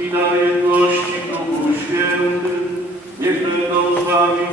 i na jedności Duchu Świętym, niech będą z wami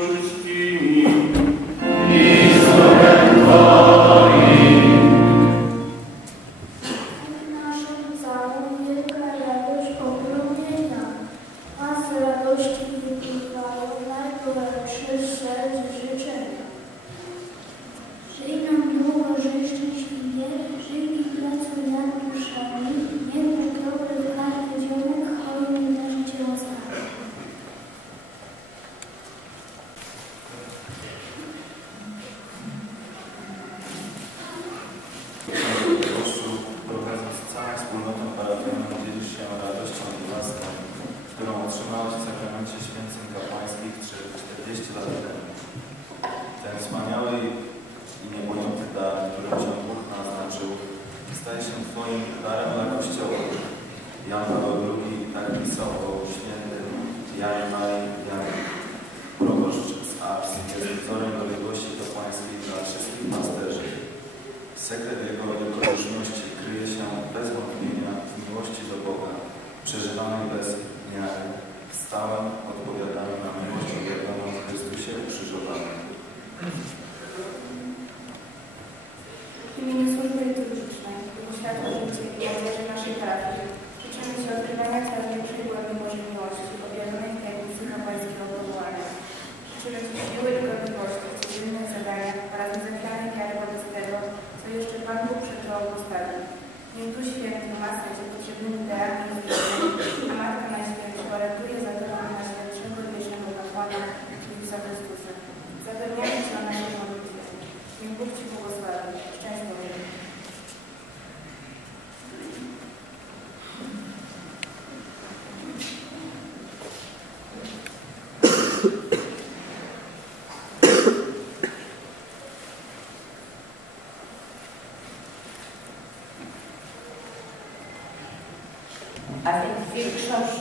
Twoim darem dla Kościoła. Jan Paweł II tak pisał o świętym Janie Marii Janie. Proboszcz z Ars jest wzorem doległości kapłańskiej dla wszystkich pasterzy. Sekret jego wielkoduszności większości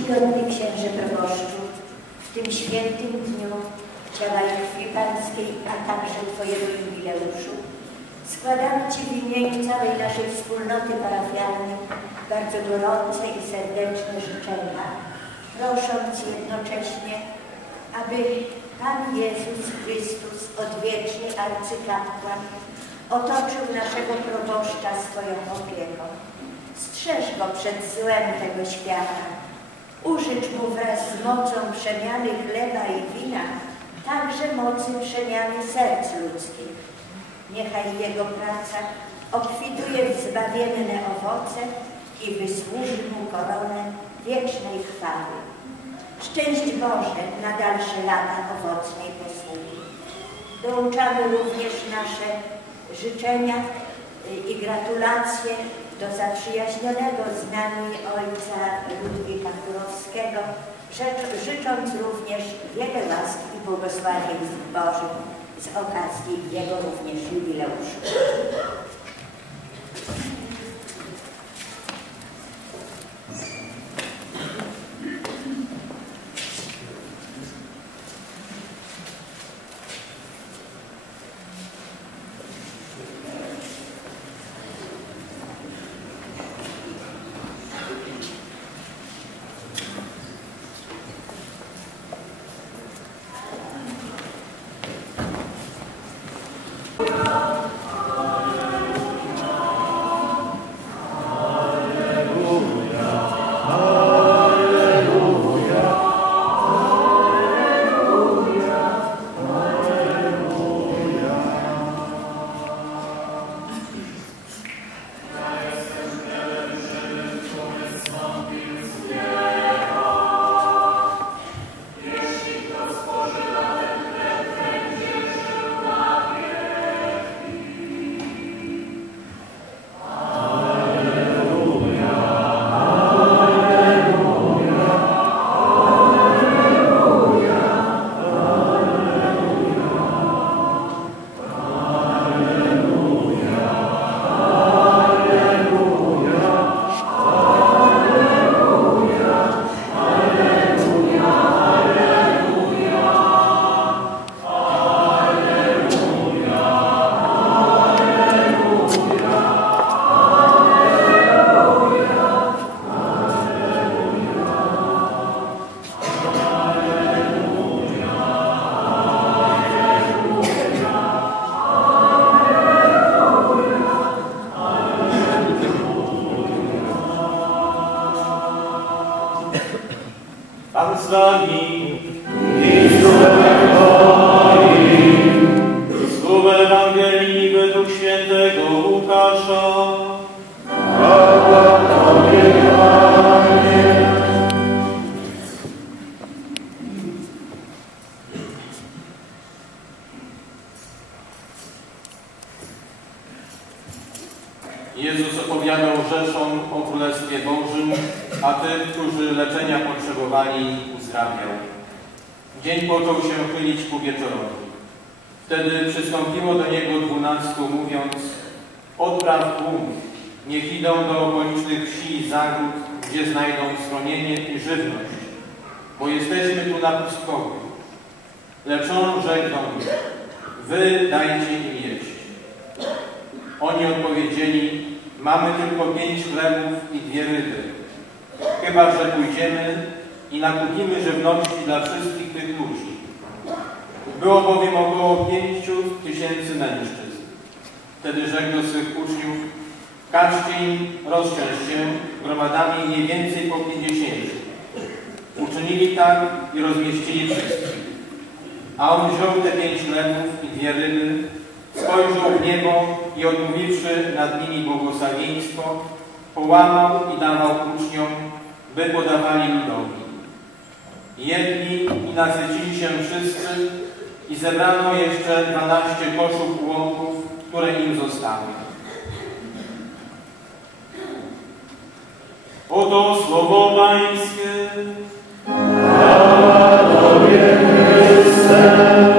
Czcigodny księże proboszczu, w tym świętym dniu ciała i krwi pańskiej, a także Twojego jubileuszu, składamy Ci w imieniu całej naszej wspólnoty parafialnej bardzo gorące i serdeczne życzenia, prosząc jednocześnie, aby Pan Jezus Chrystus, odwieczny arcykapłan, otoczył naszego proboszcza swoją opieką. Strzeż go przed złem tego świata. Użycz mu wraz z mocą przemiany chleba i wina także mocy przemiany serc ludzkich. Niechaj jego praca obfituje w zbawienne owoce i wysłuży mu koronę wiecznej chwały. Szczęść Boże na dalsze lata owocnej posługi. Dołączamy również nasze życzenia y, i gratulacje do zaprzyjaźnionego z nami ojca Ludwika Kurowskiego, życząc również wiele łask i błogosławieństw Bożych z okazji jego również jubileuszu. Wtedy przystąpiło do niego dwunastu, mówiąc Odpraw tłum, niech idą do okolicznych wsi i zagród, gdzie znajdą schronienie i żywność, bo jesteśmy tu na pustkowiu. Lecz on rzekł do nich, wy dajcie im jeść. Oni odpowiedzieli, mamy tylko pięć chlebów i dwie ryby. Chyba, że pójdziemy i nakupimy żywności dla wszystkich tych ludzi. Było bowiem około pięciu tysięcy mężczyzn. Wtedy rzekł do swych uczniów, każcie im rozsiąść się gromadami mniej więcej po pięćdziesięciu. Uczynili tak i rozmieścili wszystkich. A on wziął te pięć chlebów i dwie ryby, spojrzał w niebo i odmówiwszy nad nimi błogosławieństwo, połamał i dawał uczniom, by podawali ludowi. Jedli i nasycili się wszyscy i zebrano jeszcze dwanaście koszów łąków, które im zostały. Oto słowo Pańskie. wami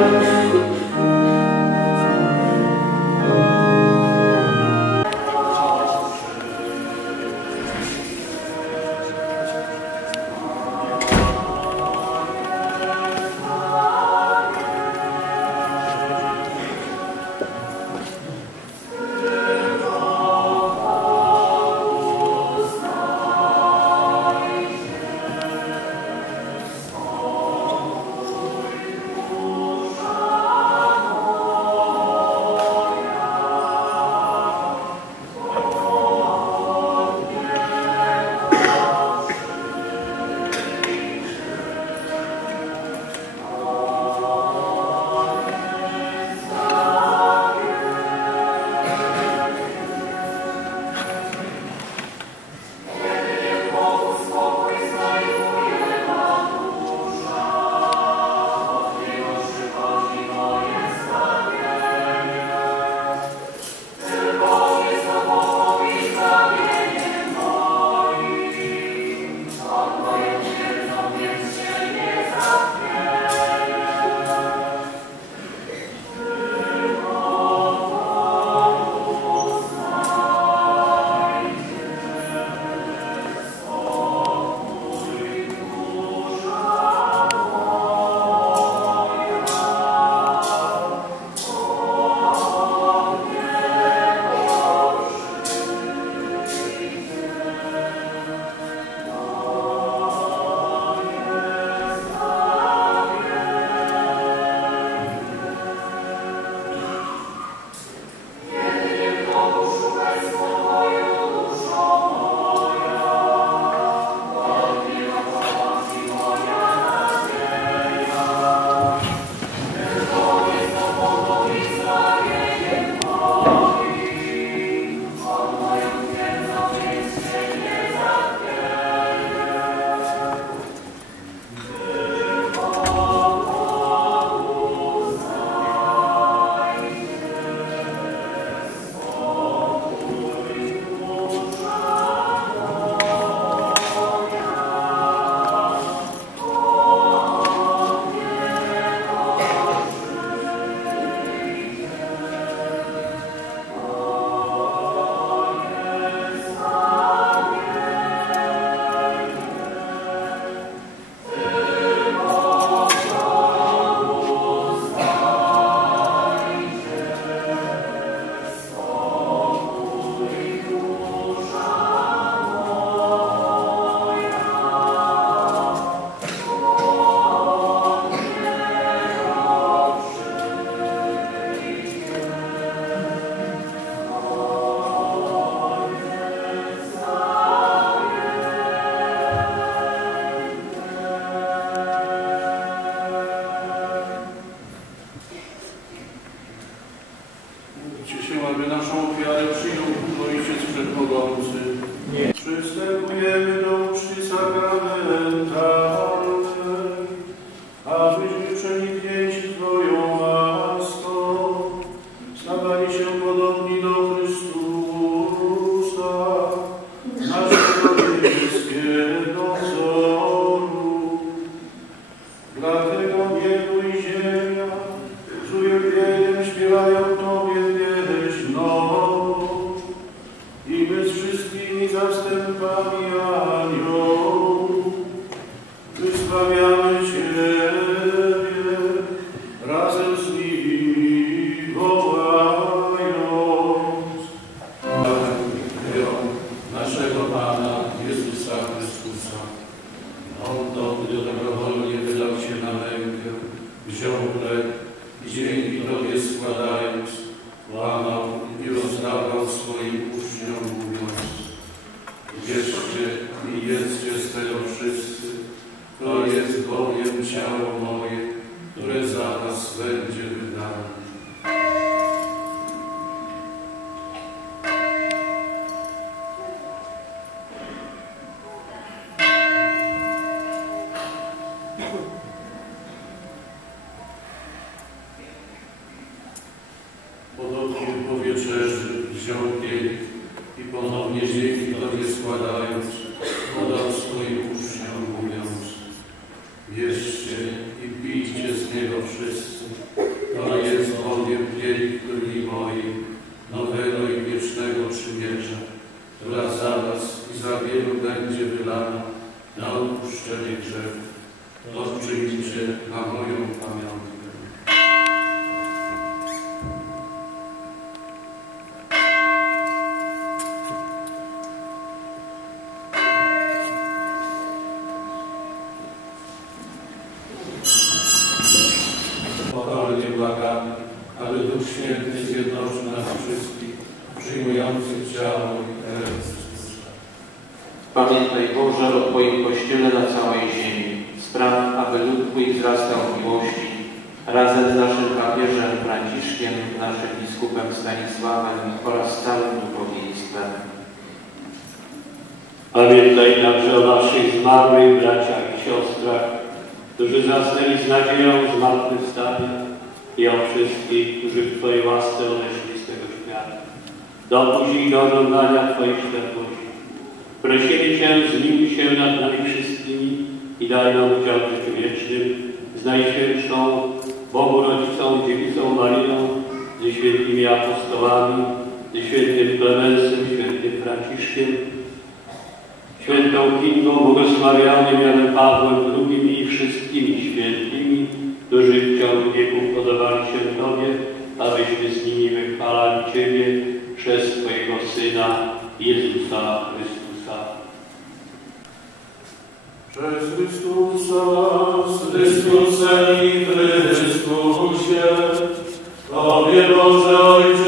Cieszył, aby naszą ofiarę przyjął Ojciec Wszechmogący. Nie. Przystępujemy do mszy sakramentu. Gdy dobrowolnie wydał się na mękę, wziął chleb i dzięki Tobie składając, przymierza, która za was i za wielu będzie wylana na odpuszczenie grzechów. To czynicie na moją pamiątkę. Pokornie błagamy, aby Duch Święty zjednoczył nas wszystkich, przyjmujących ciało i krew Chrystusa. Pamiętaj Boże o Twoim Kościele na całej ziemi. Spraw, aby lud Twój wzrastał w miłości, razem z naszym papieżem Franciszkiem, naszym biskupem Stanisławem oraz całym duchowieństwem. Pamiętaj także o naszych zmarłych braciach i siostrach, którzy zasnęli z nadzieją zmartwychwstania i o wszystkich, którzy w Twojej łasce odeszli z tego świata. Dopuść ich do oglądania Twojej światłości. Prosimy Cię, zmiłuj się nad nami wszystkimi i daj nam udział w życiu wiecznym z Najświętszą Bogu Rodzicą, Dziewicą Maryją, ze świętymi apostołami, ze świętym Klemensem, świętym Franciszkiem, świętą Kingą, błogosławionym Janem Pawłem II i wszystkimi świętymi, którzy w ciągu wieków podobali się Tobie, abyśmy z nimi wychwalali Ciebie przez Twojego Syna Jezusa Chrystusa. Przez Chrystusa, z Chrystusem i Chrystusie, Tobie Boże Ojcze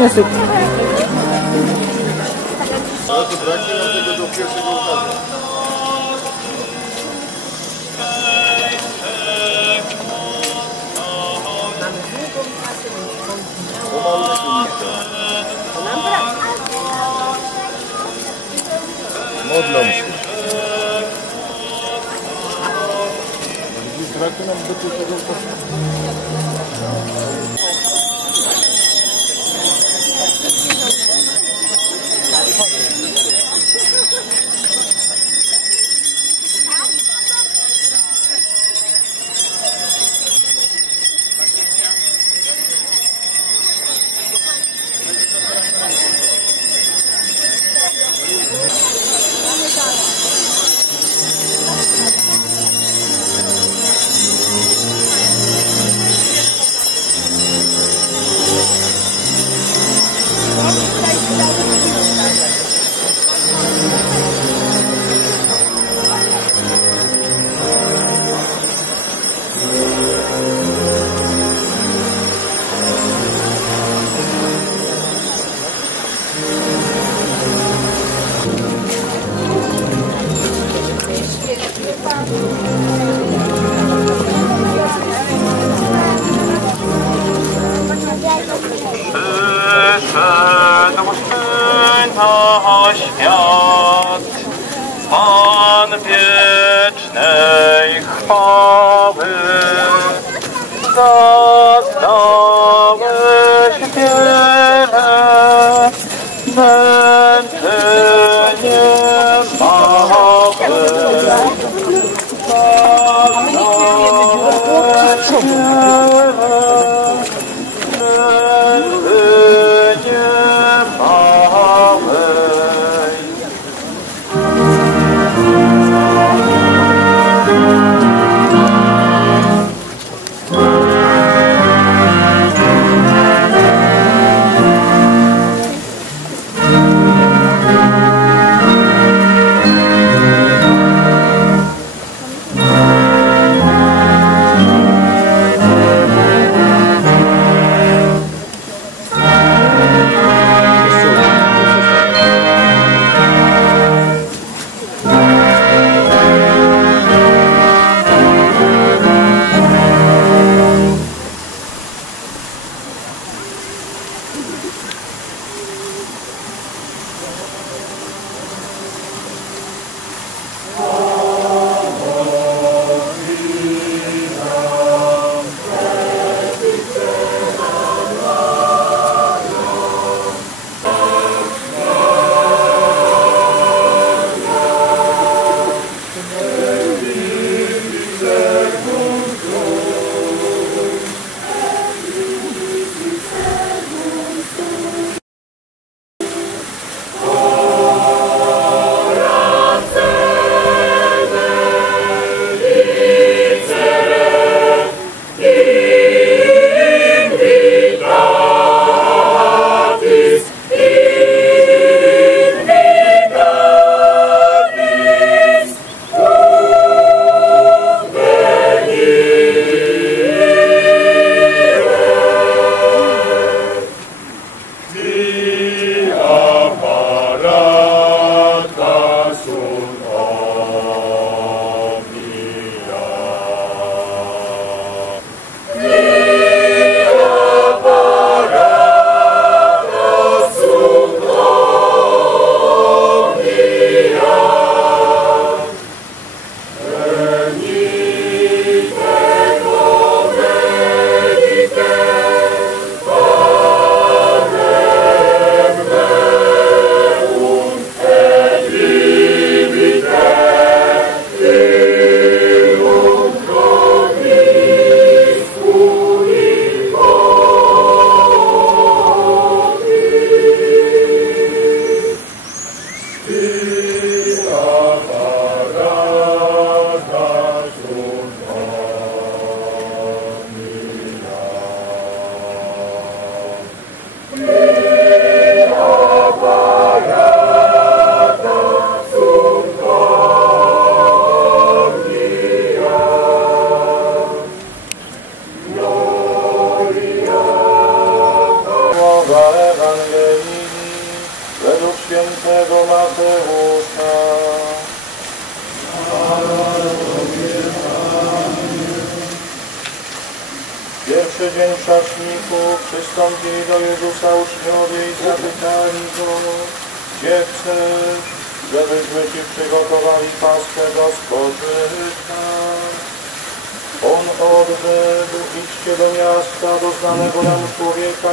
Вместе. Вот, братья, надо Обломску. Здесь раки нам будут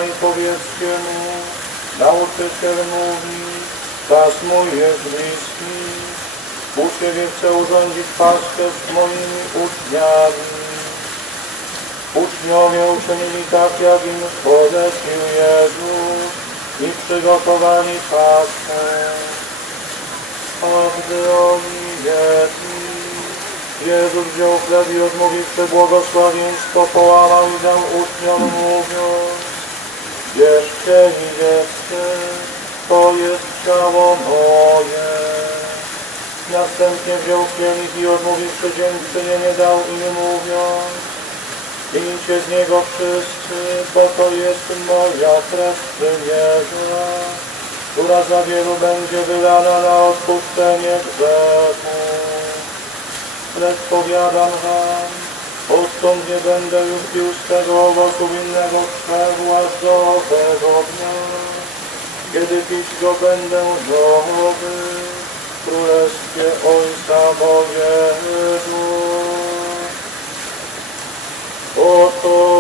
i powiedzcie mu, nauczyciel mówi, czas mój jest bliski, w Uciewie chcę urządzić Paschę z moimi uczniami. Uczniowie uczynili tak, jak im polecił Jezus i przygotowali Paschę. A gdy oni jedli, Jezus wziął chleb i odmówiwszy błogosławieństwo, połamał i dał uczniom, mówiąc, I jedzcie, to jest ciało moje. Następnie wziął kielich i odmówiwszy dziękczynienie dał im mówiąc, Pijcie z niego wszyscy, bo to jest moja krew przymierza, która za wielu będzie wylana na odpuszczenie grzechu. Lecz powiadam wam, odtąd nie będę już pił z tego owocu winnego krzewu aż do owego dnia, kiedy pić go będę nowy w królestwie Ojca mojego. Oto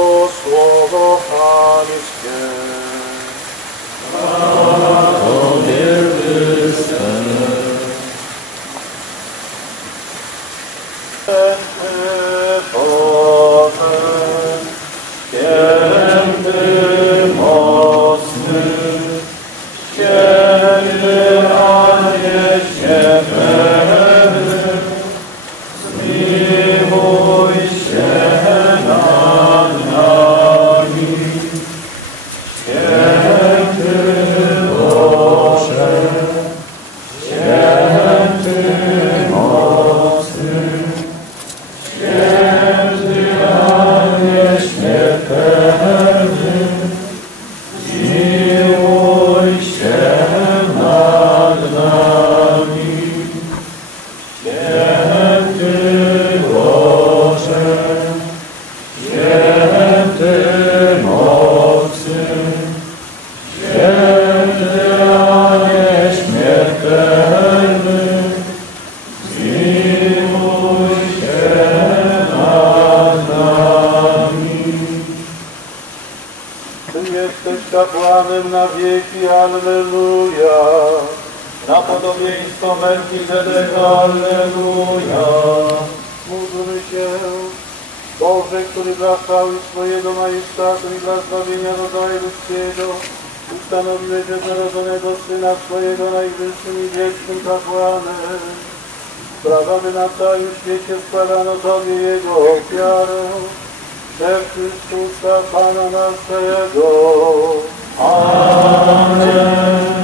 swojego majestatu i dla zbawienia rodzaju ludzkiego ustanowiłeś jednorodzonego Syna swojego najwyższym i wiecznym kapłanem. Sprawamy na całym świecie składano Tobie Jego ofiarę. Przez Chrystusa Pana naszego. Amen.